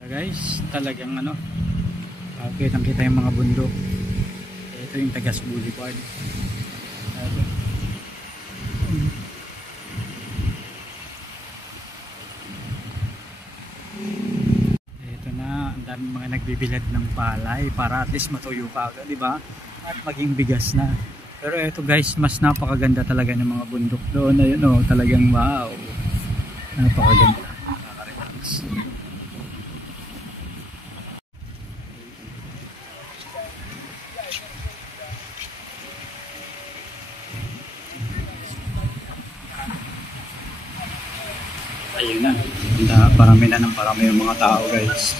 Guys, talagang kitang-kita yung mga bundok. Ito yung Tagas Boulevard. Ito na, ang daming mga nagbibilad ng palay para at least matuyo ka agad, di ba? At maging bigas na. Pero ito guys, mas napakaganda talaga ng mga bundok doon. Ayun oh, talagang wow. Napakaganda. Nakaka-relax. Ayun na, parami na ng parami yung mga tao guys.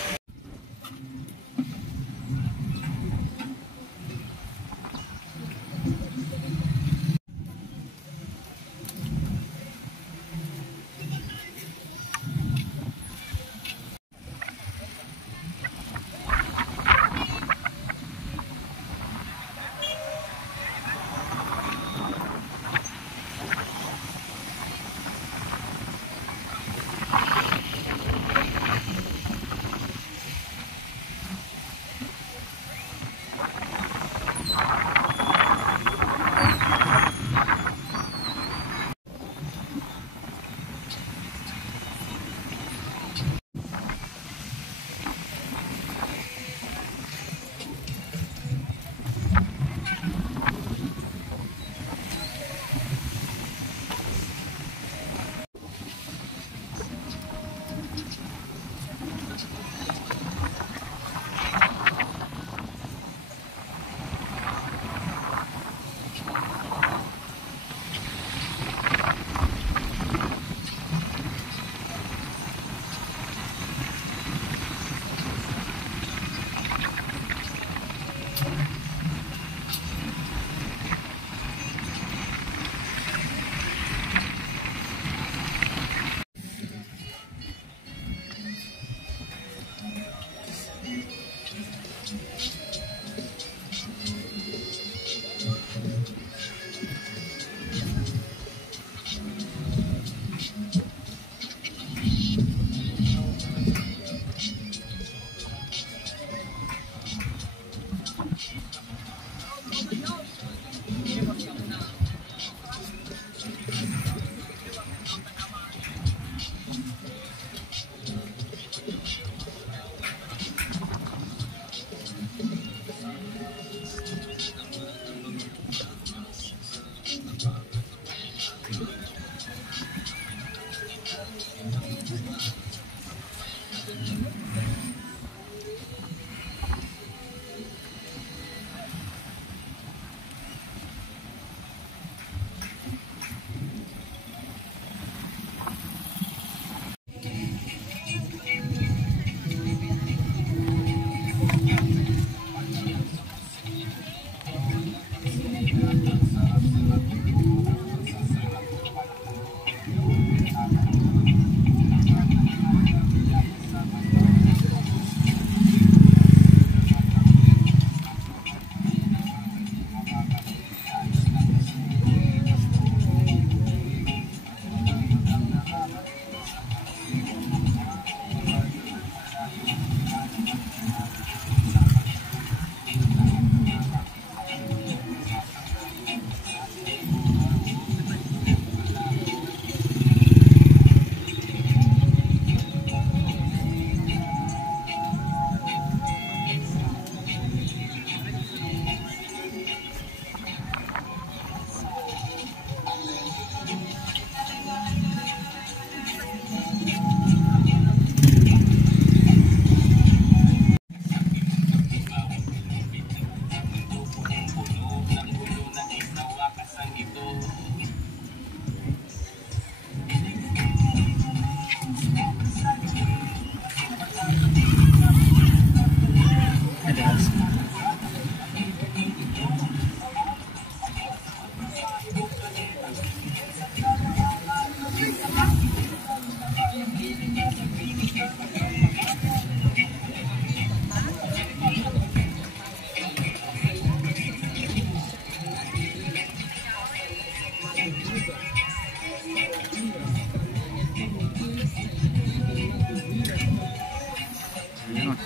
Ayun.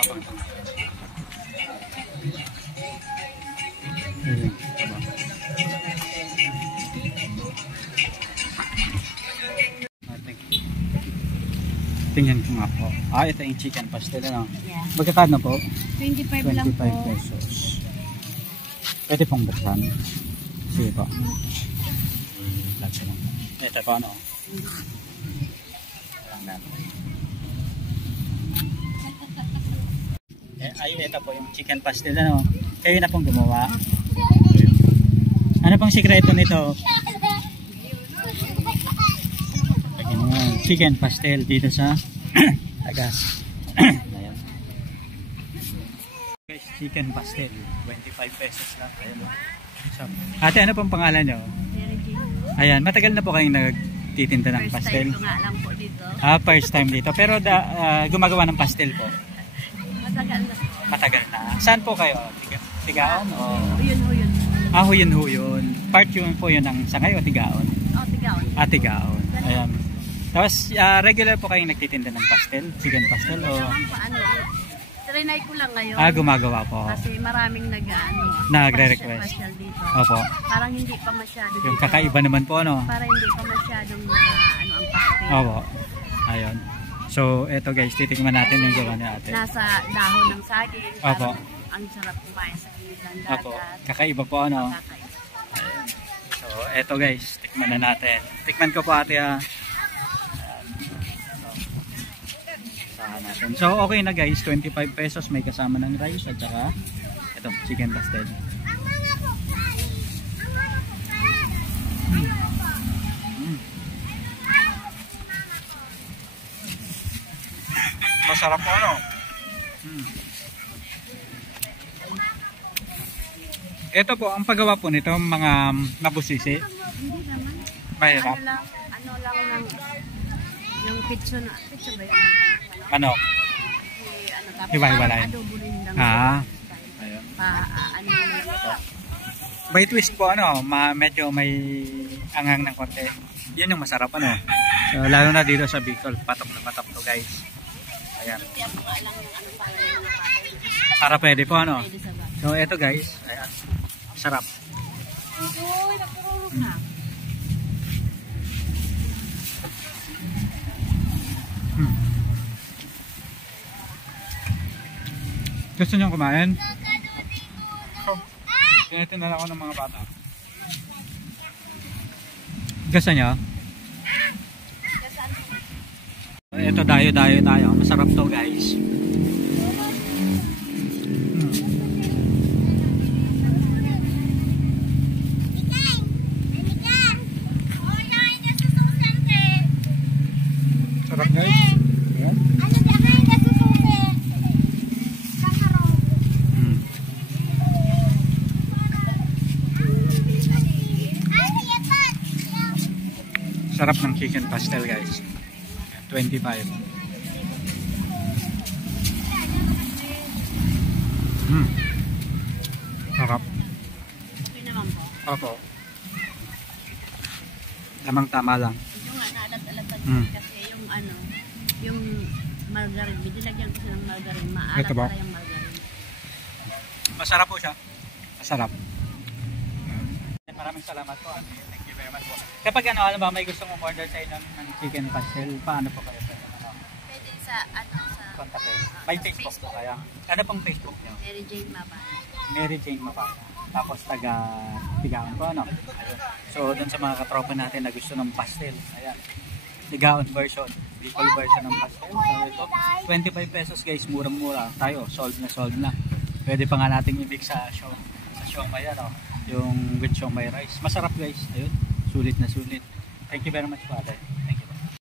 Ayun. Tingnan ko nga po. Ito yung chicken pastel, ano? Yeah. Magkakano po? 25 lang po. 25 pesos. Pwede pong buksan. Sige po. Lagyan lang. Ito po, ano? Ito po yung chicken pastel, ano? Kayo na pong gumawa. Ano pong sikreto nito? Chicken pastel dito sa Tagas. Ayan. Guys, chicken pastel 25 pesos lang. Ayan. So, ate, ano pong pangalan nyo? Ayan, matagal na po kayong nagtitinda ng pastel? First time ko nga lang po dito. First time dito. Pero gumagawa ng pastel po? Matagal na. Matagal na. Saan po kayo? Tigaon? Huyon. Huyon. Part yun po yun ng Sangay o Tigaon? Tigaon. Tigaon. Ayan. Tapos regular po kayong nagtitinda ng pastel? Chicken pastel? O? Trinay ko lang ngayon. Gumagawa po. Kasi maraming nagre-request. Pastel dito. Opo. Parang hindi pa masyado Yung dito. kakaiba naman po, ano? Para hindi pa masyadong ang pastel. Opo. Ayun. So, eto guys, titikman natin yung gawa ni ate. Nasa dahon ng saging. Opo. Ang sarap kumain sa gilid ng dagat. Opo. Kakaiba po, ano? Kakaiba. So, eto guys, tikman na natin. Tikman ko po ate, ha. Natin. So, okay na guys, 25 pesos may kasama ng rice at saka ito, chicken pastel. Masarap po, ano? Ito po, ang paggawa po nito, mga mabusisi. Hindi naman. Mahirap. Ano lang ng yung pizza ba yun? Ano? Hiwa-hiwalay. Adobo rin lang. Ayun. By twist po, ano, medyo may angang ng konti. Yun yung masarap, ano. So, lalo na dito sa Bicol, patok na patok to guys. Ayan. Para pwede po, ano. So, eto guys, ayan. Sarap. Gusto nyo kumain? Tinitinala ako ng mga bata. Gusto nyo? Ito dayo tayo. Masarap to guys. Sarap guys. Ayan. Sarap ng chicken pastel guys. 25. Sarap. Okay naman po. Opo. Tamang-tama lang. Yung naalat-alatan kasi yung margarine, binilagyan ko siya ng margarine, maalat Ito ba? pala yung margarine. Masarap po siya. Masarap. Maraming salamat po. Thank you very much po. Kapag ano ba, may gusto mong order sa inyo ng chicken pastel, paano po kayo? Pwede sa Kontakin. May Facebook po kaya. Ano pong Facebook niyo? Mary Jane Mabana. Mary Jane Mabana. Tapos Tigaon po, ano? Ayun. So, dun sa mga katropa natin na gusto ng pastel. Ayan. Tigaon version. Bicol version ng pastel. So, ito. 25 pesos guys. Murang-mura. Tayo. Sold na. Pwede pa nga natin i-mix sa siomay, ano? Yung with siomay rice. Masarap guys. Ayun. Sulit na sulit. Thank you very much, Father.